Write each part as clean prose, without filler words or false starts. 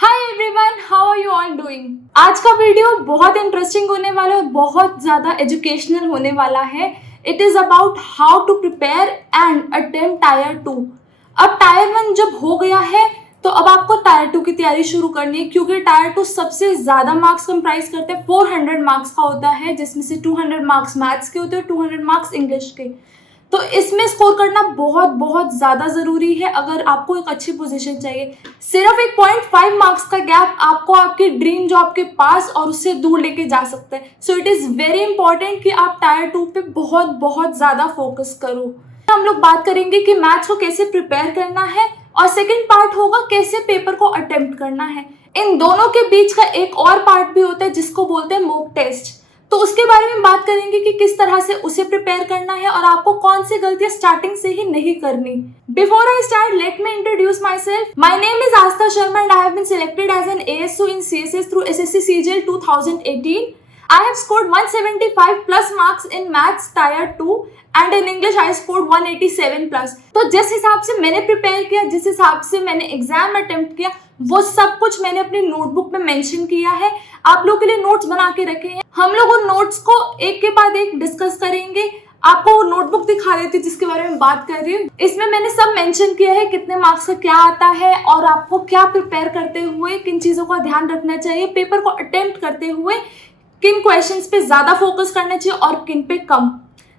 Hi everyone, how are you all doing. आज का video बहुत इंटरेस्टिंग होने वाला है, बहुत ज़्यादा एजुकेशनल होने वाला है। It is about how to prepare and attempt tier 2। अब टायर 1 जब हो गया है तो अब आपको टायर 2 की तैयारी शुरू करनी है, क्योंकि टायर 2 सबसे ज़्यादा मार्क्स कंप्राइज करते हैं। 400 मार्क्स का होता है, जिसमें से 200 मार्क्स मैथ्स के होते हैं, 200 मार्क्स इंग्लिश के। तो इसमें स्कोर करना बहुत बहुत ज़्यादा ज़रूरी है अगर आपको एक अच्छी पोजीशन चाहिए। सिर्फ एक 0.5 मार्क्स का गैप आपको आपकी ड्रीम जॉब के पास और उससे दूर लेके जा सकता है। So it is very important कि आप टायर 2 पे बहुत बहुत ज़्यादा फोकस करो। हम लोग बात करेंगे कि मैथ्स को कैसे प्रिपेयर करना है, और सेकेंड पार्ट होगा कैसे पेपर को अटेम्प्ट करना है। इन दोनों के बीच का एक और पार्ट भी होता है जिसको बोलते हैं मॉक टेस्ट। तो उसके बारे में बात करेंगे कि किस तरह से उसे प्रिपेयर करना है और आपको कौन सी गलतियां स्टार्टिंग से ही नहीं करनी। Before I start, let me introduce myself. My name is Aastha Sharma and I have been selected as an ASU in CSS through SSC CGL 2018. I have scored 175 plus marks in Maths Tier 2 and in English I scored 187 plus. तो जिस हिसाब से मैंने prepare किया, जिस हिसाब से मैंने एग्जाम अटेम्प्ट किया, वो सब कुछ मैंने अपनी नोटबुक में मेंशन किया है। आप लोगों के लिए नोट्स बना के रखे हैं। हम लोग उन नोट्स को एक के बाद एक डिस्कस करेंगे। आपको वो नोटबुक दिखा देती हूँ जिसके बारे में बात कर रही हूँ। इसमें मैंने सब मेंशन किया है, कितने मार्क्स का क्या आता है और आपको क्या प्रिपेयर करते हुए किन चीज़ों का ध्यान रखना चाहिए, पेपर को अटेम्प्ट करते हुए किन क्वेश्चंस पे ज़्यादा फोकस करना चाहिए और किन पे कम।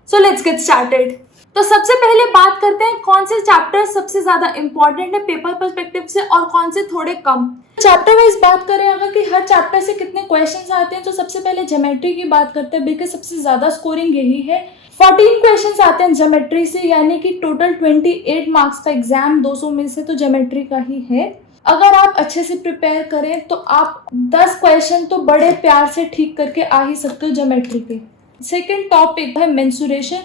So let's get started. तो सबसे पहले बात करते हैं कौन से चैप्टर सबसे ज़्यादा इंपॉर्टेंट है पेपर पर्सपेक्टिव से और कौन से थोड़े कम। चैप्टर वाइज बात करें अगर कि हर चैप्टर से कितने क्वेश्चंस आते हैं, तो सबसे पहले ज्योमेट्री की बात करते हैं, बिकॉज सबसे ज़्यादा स्कोरिंग यही है। 14 क्वेश्चंस आते हैं ज्योमेट्री से, यानी कि टोटल 28 मार्क्स का एग्जाम 200 में से तो ज्योमेट्री का ही है। अगर आप अच्छे से प्रिपेयर करें तो आप 10 क्वेश्चन तो बड़े प्यार से ठीक करके आ ही सकते हो ज्योमेट्री के। सेकेंड टॉपिक है मेंसुरेशन।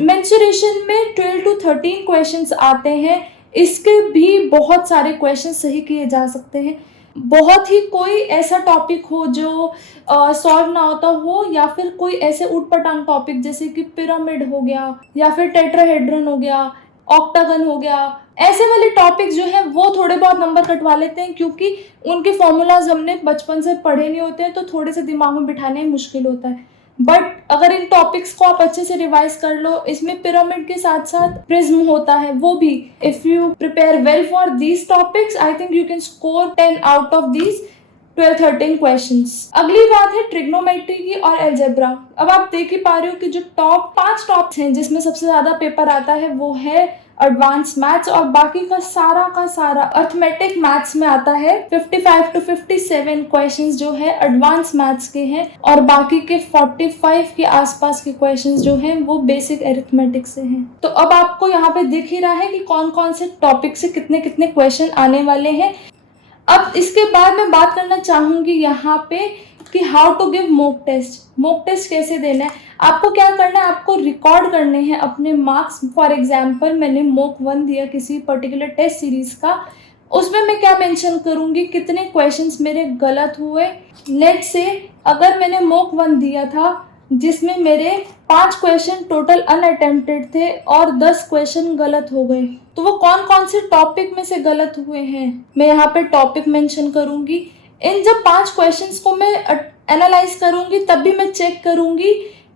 मेंसुरेशन में 12 to 13 क्वेश्चंस आते हैं। इसके भी बहुत सारे क्वेश्चन सही किए जा सकते हैं। बहुत ही कोई ऐसा टॉपिक हो जो सॉल्व ना होता हो, या फिर कोई ऐसे उटपटांग टॉपिक जैसे कि पिरामिड हो गया या फिर टेट्राहेड्रन हो गया, ऑक्टागन हो गया, ऐसे वाले टॉपिक्स जो है वो थोड़े बहुत नंबर कटवा लेते हैं, क्योंकि उनके फॉर्मूलाज हमने बचपन से पढ़े नहीं होते हैं, तो थोड़े से दिमाग में बिठाने में मुश्किल होता है। बट अगर इन टॉपिक्स को आप अच्छे से रिवाइज कर लो, इसमें पिरामिड के साथ साथ प्रिज्म होता है, वो भी if you prepare well for these topics I think you can score 10 out of these 12-13 questions. अगली बात है ट्रिग्नोमेट्री की और अलजेब्रा। अब आप देख ही पा रहे हो कि जो टॉप 5 टॉप्स हैं जिसमें सबसे ज्यादा पेपर आता है वो है एडवांस मैथ्स, और बाकी का सारा अर्थमेटिक मैथ्स में आता है। 55 to 57 क्वेश्चंस जो है एडवांस मैथ्स के हैं, और बाकी के 45 के आसपास के क्वेश्चंस जो हैं वो बेसिक अरिथमेटिक से हैं। तो अब आपको यहाँ पे दिख ही रहा है कि कौन कौन से टॉपिक से कितने कितने क्वेश्चन आने वाले हैं। अब इसके बाद मैं बात करना चाहूंगी यहाँ पे कि how to give mock test. Mock test कैसे देना है, आपको क्या करना है, आपको रिकॉर्ड करने हैं अपने मार्क्स। फॉर एग्जांपल मैंने मॉक 1 दिया किसी पर्टिकुलर टेस्ट सीरीज का, उसमें मैं क्या मेंशन करूंगी, कितने क्वेश्चंस मेरे गलत हुए। लेट से अगर मैंने मॉक 1 दिया था जिसमें मेरे 5 क्वेश्चन टोटल अनअटेम्प्टेड थे और 10 क्वेश्चन गलत हो गए, तो वो कौन कौन से टॉपिक में से गलत हुए हैं मैं यहाँ पे टॉपिक मेंशन करूंगी। इन जब 5 क्वेश्चंस को मैं एनालाइज करूंगी तब भी मैं चेक करूंगी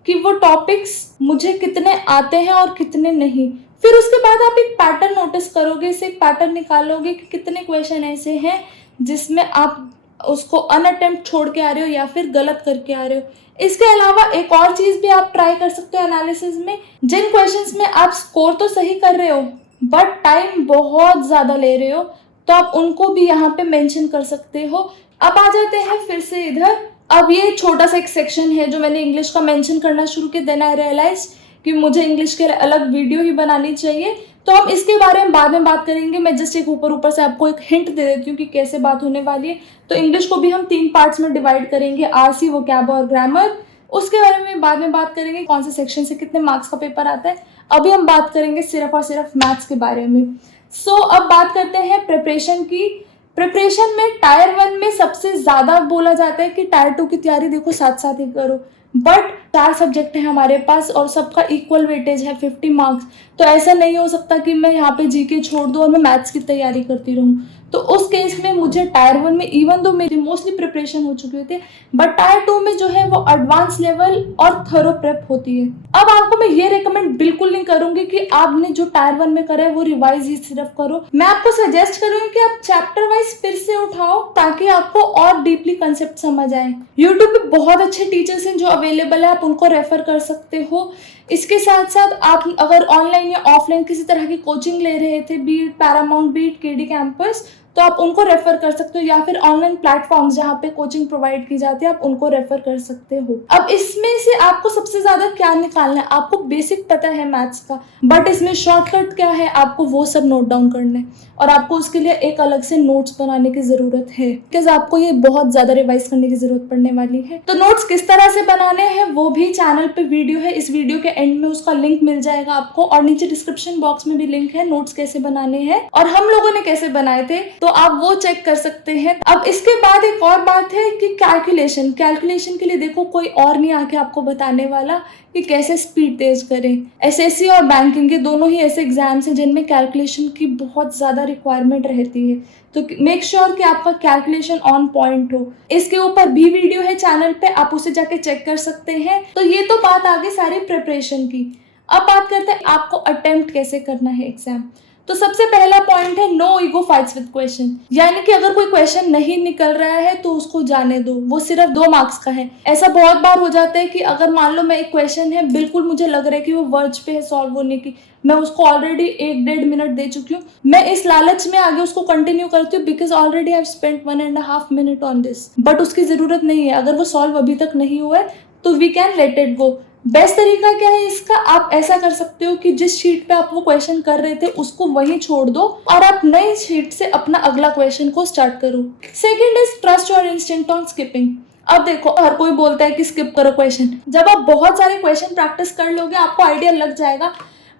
कि वो टॉपिक्स मुझे कितने आते हैं और कितने नहीं। फिर उसके बाद आप एक पैटर्न नोटिस करोगे, इसे एक पैटर्न निकालोगे कि कितने क्वेश्चन ऐसे हैं जिसमें आप उसको अनअटेम्प्ट छोड़ के आ रहे हो या फिर गलत करके आ रहे हो। इसके अलावा एक और चीज भी आप ट्राई कर सकते हो एनालिसिस में, जिन क्वेश्चंस में आप स्कोर तो सही कर रहे हो बट टाइम बहुत ज्यादा ले रहे हो, तो आप उनको भी यहाँ पे मेंशन कर सकते हो। अब आ जाते हैं फिर से इधर। अब ये छोटा सा एक सेक्शन है जो मैंने इंग्लिश का मेंशन करना शुरू किया, देन आई रियलाइज कि मुझे इंग्लिश के अलग वीडियो ही बनानी चाहिए, तो हम इसके बारे में बाद में बात करेंगे। मैं जस्ट एक ऊपर से आपको एक हिंट दे देती हूँ कि कैसे बात होने वाली है। तो इंग्लिश को भी हम 3 पार्ट्स में डिवाइड करेंगे, आरसी, वोकैब और ग्रामर। उसके बारे में बाद में बात करेंगे कौन से सेक्शन से कितने मार्क्स का पेपर आता है। अभी हम बात करेंगे सिर्फ और सिर्फ मैथ्स के बारे में। सो अब बात करते हैं प्रिपरेशन की। प्रिपरेशन में टायर 1 में सबसे ज़्यादा बोला जाता है कि टायर 2 की तैयारी देखो साथ साथ ही करो, बट 4 सब्जेक्ट है हमारे पास और सबका इक्वल वेटेज है 50 मार्क्स। तो ऐसा नहीं हो सकता कि मैं यहाँ पे जीके छोड़ दूँ और मैं मैथ्स की तैयारी करती रहूँ। तो उस केस में मुझे टायर 1 में इवन दो मेरी मोस्टली प्रिपरेशन हो चुकी होती है, बट टायर 2 में जो है वो एडवांस लेवल और थरो प्रेप होती है। अब आपको मैं ये रिकमेंड बिल्कुल नहीं करूंगी कि आपने जो टायर 1 में करा है वो रिवाइज ही सिर्फ करो। मैं आपको सजेस्ट करूंगी कि आप चैप्टर वाइज फिर से उठाओ ताकि आपको और डीपली कंसेप्ट समझ आए। यूट्यूब पे बहुत अच्छे टीचर्स हैं जो अवेलेबल है, आप उनको रेफर कर सकते हो। इसके साथ साथ आप अगर ऑनलाइन या ऑफलाइन किसी तरह की कोचिंग ले रहे थे, be it Paramount, be it KD campus, तो आप उनको रेफर कर सकते हो, या फिर ऑनलाइन प्लेटफॉर्म्स जहाँ पे कोचिंग प्रोवाइड की जाती है आप उनको रेफर कर सकते हो। अब इसमें से आपको सबसे ज्यादा क्या निकालना है, आपको बेसिक पता है मैथ्स का, बट इसमें शॉर्टकट क्या है आपको वो सब नोट डाउन करना है, और आपको उसके लिए एक अलग से नोट्स बनाने की जरूरत है, बिकॉज आपको ये बहुत ज्यादा रिवाइज करने की जरूरत पड़ने वाली है। तो नोट्स किस तरह से बनाने हैं वो भी चैनल पे वीडियो है, इस वीडियो के एंड में उसका लिंक मिल जाएगा आपको, और नीचे डिस्क्रिप्शन बॉक्स में भी लिंक है नोट्स कैसे बनाने हैं और हम लोगों ने कैसे बनाए थे, तो आप वो चेक कर सकते हैं। अब इसके बाद एक और बात है कि कैलकुलेशन के लिए देखो कोई और नहीं आके आपको बताने वाला कि कैसे स्पीड तेज करें। एसएससी और बैंकिंग के दोनों ही ऐसे एग्जाम्स हैं जिनमें कैलकुलेशन की बहुत ज़्यादा रिक्वायरमेंट रहती है, तो मेक श्योर कि आपका कैलकुलेशन ऑन पॉइंट हो। इसके ऊपर भी वीडियो है चैनल पे, आप उसे जाके चेक कर सकते हैं। तो ये तो बात आ गई सारी प्रिपरेशन की। अब बात करते हैं आपको अटेम्प्ट कैसे करना है एग्जाम। तो सबसे पहला पॉइंट है no ego fights with question, यानी कि अगर कोई क्वेश्चन नहीं निकल रहा है तो उसको जाने दो, वो सिर्फ 2 मार्क्स का है। ऐसा बहुत बार हो जाता है कि अगर मान लो मैं एक क्वेश्चन है बिल्कुल मुझे लग रहा है कि वो वर्ज पे है सॉल्व होने की, मैं उसको ऑलरेडी 1-1.5 मिनट दे चुकी हूँ, मैं इस लालच में आगे उसको कंटिन्यू करती हूँ because already I have spent 1.5 minute on this, but उसकी जरूरत नहीं है। अगर वो सॉल्व अभी तक नहीं हुआ है तो we can let it go. Best तरीका क्या है इसका, आप ऐसा कर सकते हो कि जिस शीट पे आप वो क्वेश्चन कर रहे थे उसको वहीं छोड़ दो और आप नई शीट से अपना अगला क्वेश्चन को स्टार्ट करो। Second is trust your instinct on skipping. अब देखो हर कोई बोलता है कि स्किप करो क्वेश्चन, जब आप बहुत सारे क्वेश्चन प्रैक्टिस कर लोगे आपको आइडिया लग जाएगा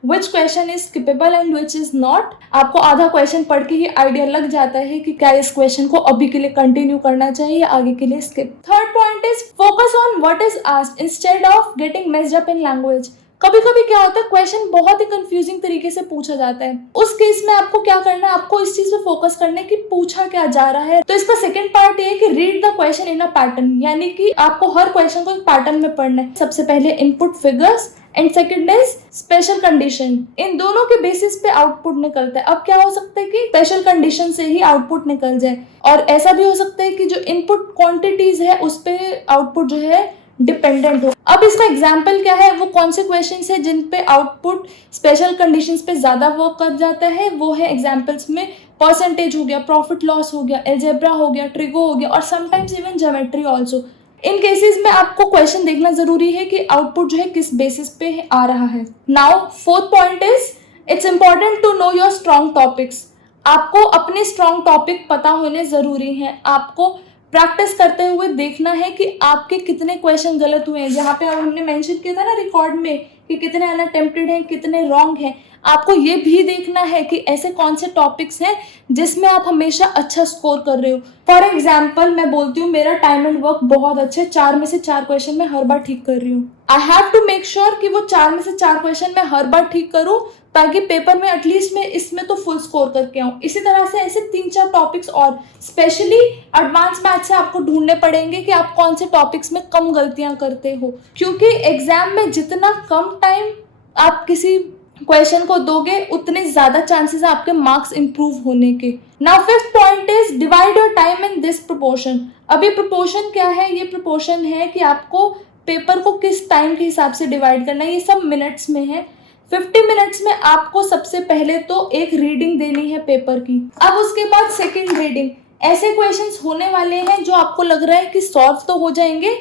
which question is skippable and which is not. आपको आधा क्वेश्चन पढ़ के ही आइडिया लग जाता है कि क्या इस क्वेश्चन को अभी के लिए कंटिन्यू करना चाहिए या आगे के लिए skip. Third point is focus on what is asked instead of getting messed up in language. कभी कभी क्या होता है क्वेश्चन बहुत ही कंफ्यूजिंग तरीके से पूछा जाता है, उस केस में आपको क्या करना है, आपको इस चीज पे फोकस करना है कि पूछा क्या जा रहा है। तो इसका सेकंड पार्ट ये है कि read the question in a pattern, यानी कि आपको हर क्वेश्चन को एक पैटर्न में पढ़ना है। सबसे पहले input figures and second is special condition, इन दोनों के बेसिस पे आउटपुट निकलता है। अब क्या हो सकता है कि स्पेशल कंडीशन से ही आउटपुट निकल जाए, और ऐसा भी हो सकता है कि जो इनपुट क्वांटिटीज है उस पे आउटपुट जो है डिपेंडेंट हो। अब इसका एग्जाम्पल क्या है, वो कौन से क्वेश्चंस है जिन पे आउटपुट स्पेशल कंडीशंस पे ज्यादा वर्क कर जाता है, वो है एग्जाम्पल्स में परसेंटेज हो गया, प्रॉफिट लॉस हो गया, अलजेब्रा हो गया, ट्रिगो हो गया, और समटाइम्स इवन ज्योमेट्री ऑल्सो। इन केसेस में आपको क्वेश्चन देखना जरूरी है कि आउटपुट जो है किस बेसिस पे आ रहा है। Now fourth point is it's important to know your strong topics. आपको अपने स्ट्रॉन्ग टॉपिक पता होने जरूरी हैं। आपको प्रैक्टिस करते हुए देखना है कि आपके कितने क्वेश्चन गलत हुए हैं, जहाँ पे हमने मेंशन किया था ना रिकॉर्ड में कि कितने अनअटेम्प्टेड हैं, कितने रॉन्ग हैं। आपको ये भी देखना है कि ऐसे कौन से टॉपिक्स हैं जिसमें आप हमेशा अच्छा स्कोर कर रहे हो। फॉर एग्जाम्पल मैं बोलती हूँ मेरा टाइम एंड वर्क बहुत अच्छे, 4 में से 4 क्वेश्चन मैं हर बार ठीक कर रही हूँ। I have to make sure कि वो 4 में से 4 क्वेश्चन मैं हर बार ठीक करूँ ताकि पेपर में एटलीस्ट मैं इसमें तो फुल स्कोर करके आऊँ। इसी तरह से ऐसे 3-4 टॉपिक्स और स्पेशली एडवांस मैथ से आपको ढूंढने पड़ेंगे कि आप कौन से टॉपिक्स में कम गलतियां करते हो, क्योंकि एग्जाम में जितना कम टाइम आप किसी क्वेश्चन को दोगे उतने ज्यादा चांसेस है आपके मार्क्स इंप्रूव होने के। Now fifth point is divide your time in this proportion. अब ये प्रोपोर्शन क्या है, ये प्रोपोर्शन है कि आपको पेपर को किस टाइम के हिसाब से डिवाइड करना है। ये सब मिनट्स में है। 50 मिनट्स में आपको सबसे पहले तो एक रीडिंग देनी है पेपर की, अब उसके बाद सेकेंड रीडिंग। ऐसे क्वेश्चंस होने वाले हैं जो आपको लग रहा है कि सॉल्व तो हो जाएंगे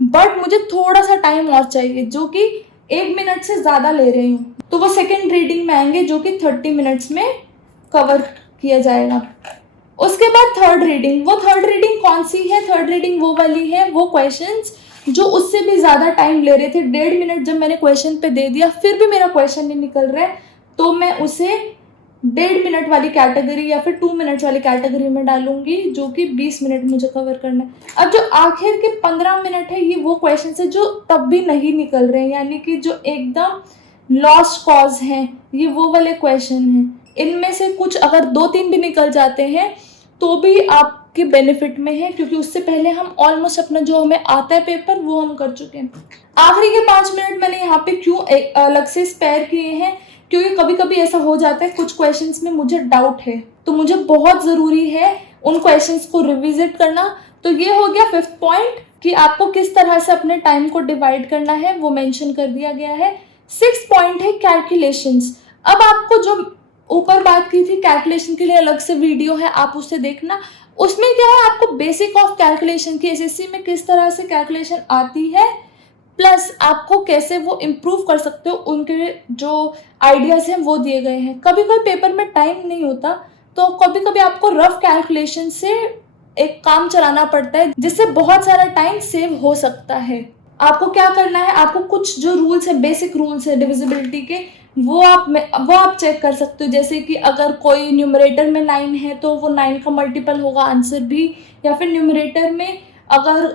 बट मुझे थोड़ा सा टाइम और चाहिए, जो कि 1 मिनट से ज्यादा ले रही हूँ, तो वो सेकेंड रीडिंग में आएंगे जो कि 30 मिनट्स में कवर किया जाएगा। उसके बाद थर्ड रीडिंग। वो थर्ड रीडिंग कौन सी है, थर्ड रीडिंग वो वाली है वो क्वेश्चंस जो उससे भी ज्यादा टाइम ले रहे थे। 1.5 मिनट जब मैंने क्वेश्चन पे दे दिया फिर भी मेरा क्वेश्चन नहीं निकल रहा है, तो मैं उसे 1.5 मिनट वाली कैटेगरी या फिर 2 मिनट वाली कैटेगरी में डालूंगी, जो कि 20 मिनट मुझे कवर करना है। अब जो आखिर के 15 मिनट है ये वो क्वेश्चन है जो तब भी नहीं निकल रहे हैं, यानी कि जो एकदम लॉस्ट कॉज हैं, ये वो वाले क्वेश्चन हैं। इनमें से कुछ अगर 2-3 भी निकल जाते हैं तो भी आपके बेनिफिट में है, क्योंकि उससे पहले हम ऑलमोस्ट अपना जो हमें आता है पेपर वो हम कर चुके हैं। आखिरी के 5 मिनट मैंने यहाँ पे क्यों अलग से स्पेयर किए हैं, क्योंकि कभी कभी ऐसा हो जाता है कुछ क्वेश्चंस में मुझे डाउट है, तो मुझे बहुत ज़रूरी है उन क्वेश्चंस को रिविजिट करना। तो ये हो गया 5th पॉइंट कि आपको किस तरह से अपने टाइम को डिवाइड करना है, वो मेंशन कर दिया गया है। 6th पॉइंट है कैलकुलेशंस। अब आपको जो ऊपर बात की थी कैलकुलेशन के लिए अलग से वीडियो है, आप उससे देखना। उसमें क्या है, आपको बेसिक ऑफ कैलकुलेशन की एसएससी में किस तरह से कैलकुलेशन आती है, प्लस आपको कैसे वो इम्प्रूव कर सकते हो, उनके जो आइडियाज़ हैं वो दिए गए हैं। कभी कभी पेपर में टाइम नहीं होता, तो कभी कभी आपको रफ कैलकुलेशन से एक काम चलाना पड़ता है, जिससे बहुत सारा टाइम सेव हो सकता है। आपको क्या करना है, आपको कुछ जो रूल्स है, बेसिक रूल्स है डिविजिबिलिटी के, वो आप चेक कर सकते हो। जैसे कि अगर कोई न्यूमरेटर में 9 है तो वो 9 का मल्टीपल होगा आंसर भी, या फिर न्यूमरेटर में अगर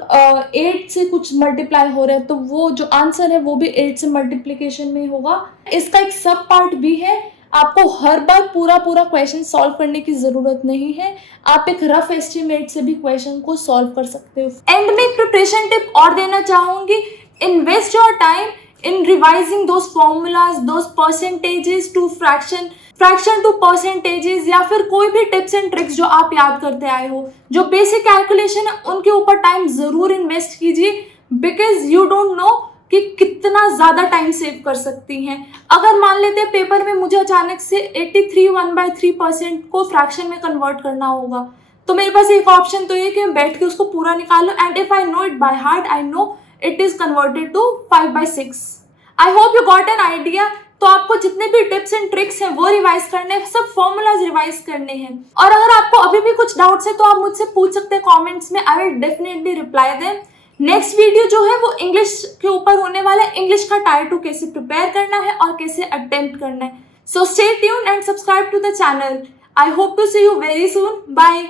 8 से कुछ मल्टीप्लाई हो रहा है तो वो जो आंसर है वो भी 8 से मल्टीप्लिकेशन में होगा। इसका एक सब पार्ट भी है। आपको हर बार पूरा क्वेश्चन सॉल्व करने की जरूरत नहीं है, आप एक रफ एस्टिमेट से भी क्वेश्चन को सॉल्व कर सकते हो। एंड में एक प्रिपरेशन टिप और देना चाहूंगी, invest your time in revising those formulas, those percentages to fraction to percentages, या फिर कोई भी टिप्स एंड ट्रिक्स जो आप याद करते आए हो, जो बेसिक कैलकुलेशन है उनके ऊपर टाइम जरूर इन्वेस्ट कीजिए, बिकॉज यू डोंट नो कि कितना ज़्यादा टाइम सेव कर सकती हैं। अगर मान लेते हैं पेपर में मुझे अचानक से 83 1/3% को फ्रैक्शन में कन्वर्ट करना होगा, तो मेरे पास एक ऑप्शन तो ये कि मैं बैठ के उसको पूरा निकालो, and if I know it by heart, I know it is converted to 5/6. I hope you got an idea. तो आपको जितने भी टिप्स एंड ट्रिक्स हैं वो रिवाइज करने हैं, सब फॉर्मूलाज रिवाइज करने हैं। और अगर आपको अभी भी कुछ डाउट्स है तो आप मुझसे पूछ सकते हैं कमेंट्स में, I will definitely reply them. Next video जो है वो इंग्लिश के ऊपर होने वाला है, इंग्लिश का टायर 2 कैसे प्रिपेयर करना है और कैसे अटेम्प्ट करना है। So stay tuned and subscribe to the channel. I hope to see you very soon. Bye.